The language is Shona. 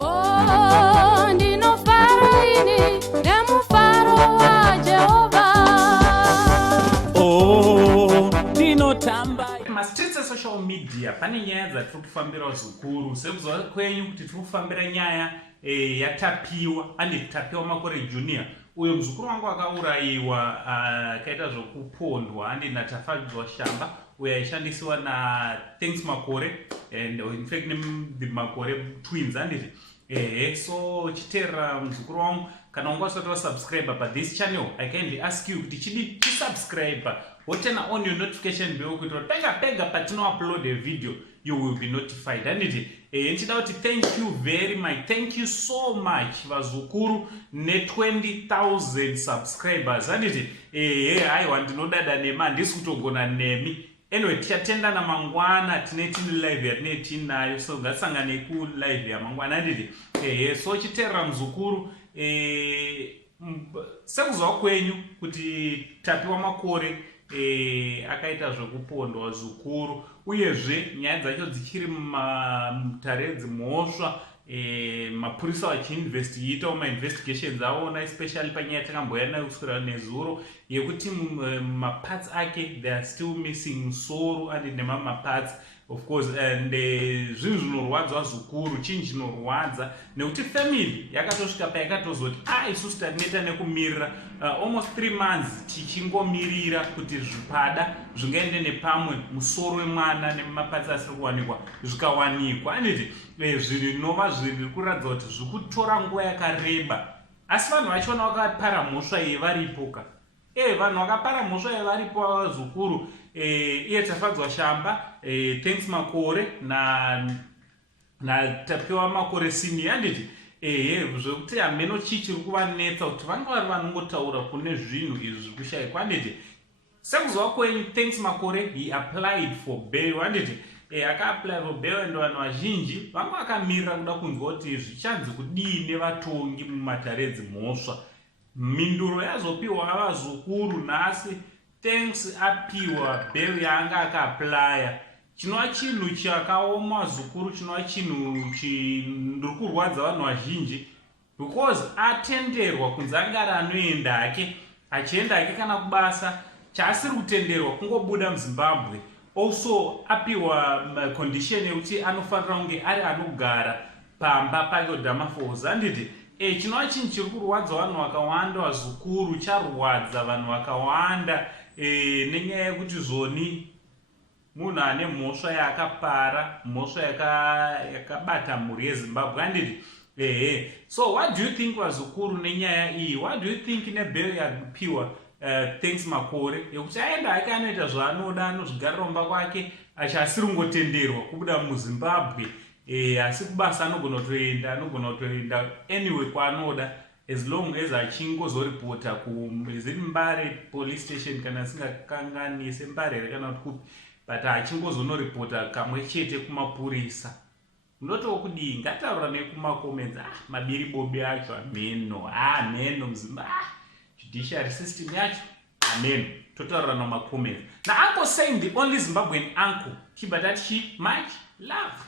Oh, ndinofara ini nemufaro waJehovha. Oh, ndinotamba. Mastreets esocial media pane nyaya dzatiri kufambira zvikuru. Sekuzwa kwenyu kuti tiri kufambira nyaya yatapiwa tapiwa makore junior. Uyo muzukuru wangu akaurayiwa akaita zvokupondwa natafadzwa shamba uyo aishandisiwa naThanks Makore and in fact the Makore twins handiti so chiteerera muzukuru wangu kana wanga usati wasubscribe pathis channel I kindly ask you kuti chidi chisubscribe woturn on your notification bell kuti pega patinoupload a video you will be notified handiti nchida kuti thank you very much, thank you so much vazukuru ne 20,000 subscribers handiti haiwa ndinodada nemi handisi kutogona nemi. Anyway, tichatendana mangwana tinetini live yatinenge tinayo so ngatisangane ku live yamangwana handiti so chiteerera muzukuru sekuzwa kwenyu kuti tapiwa makore akaita zvokupondwa zvikuru uyezve nyaya dzacho dzichiri mutare dzimhosva mapurisa vachiinvestigata mainvestigations aona especially panyaya takamboya nayo kuswera nezuro yekuti maparts ake they are still missing musoro and nemaparts of course and zvinhu zvinorwadza zvikuru chinhu chinorwadza nekuti family yakatosvika payakatozoti isusu tatineta nekumirira almost 3 months tichingomirira kuti zvipada zvingaende nepamwe musoro wemwana nemaparts asiri kuwanikwa zvikawanikwa anditi zvinova zviri kuratidza kuti zviri kutora nguva yakareba asi vanhu vachiona vakapara mhosva iyi varipoka vanhu vakapara mhosva iyi varipo zukuru iye tafadzwa shamba Thanks Makore natapiwa makore senior handiti zvekuti hameno chii chiri kuvanetsa kuti vanga vari vanongotaura kune zvinhu izvi zviri kushayikwa handiti sekuzwa kwenyu Thanks Makore he applied for bail handiti akaapply for bail and vanhu vazhinji vanga vakamirira kuda kunzwa kuti zvichanzi kudii nevatongi mumatare edzimhosva. Minduro yazopiwa vazukuru nhasi Thanks apiwa bail yaanga akaaplya chinova chinhu chakaoma zukuru chinova chinhu ndiri kurwadza vanhu vazhinji because atenderwa kunzi anga ari anoenda hake achienda hake kana kubasa chaasiri kutenderwa kungobuda muZimbabwe also apiwa condition yekuti anofanira kunge ari anogara pamba pake Damafosa handiti chinova chinhu chiri kurwadza vanhu vakawanda vazukuru charwadza vanhu vakawanda nenyaya yekuti zvoni munhu ane mhosva yaakapara mhosva yakabata mhuri yeZimbabwe handiti so what do you think vazukuru nenyaya iyi, what do you think nebail yapiwa Thanks Makore yekuti aenda hake anoita zvaanoda anozvigarira mumba kwake asiri kungotenderwa kubuda muZimbabwe asi kubasa anogona kutoenda anyway kwaanoda as long as achingozoripota kuMbare police station kana singakanganise Mbare kana kuti kupi but achingozonoripota kamwe chete kumapurisa. Munotokudii ngataura nekumakoments mabiri bobe acho ameno muZimbabwe judiciary system yacho ameno totaura namakoments na uncle saying the only Zimbabwean uncle but that she much love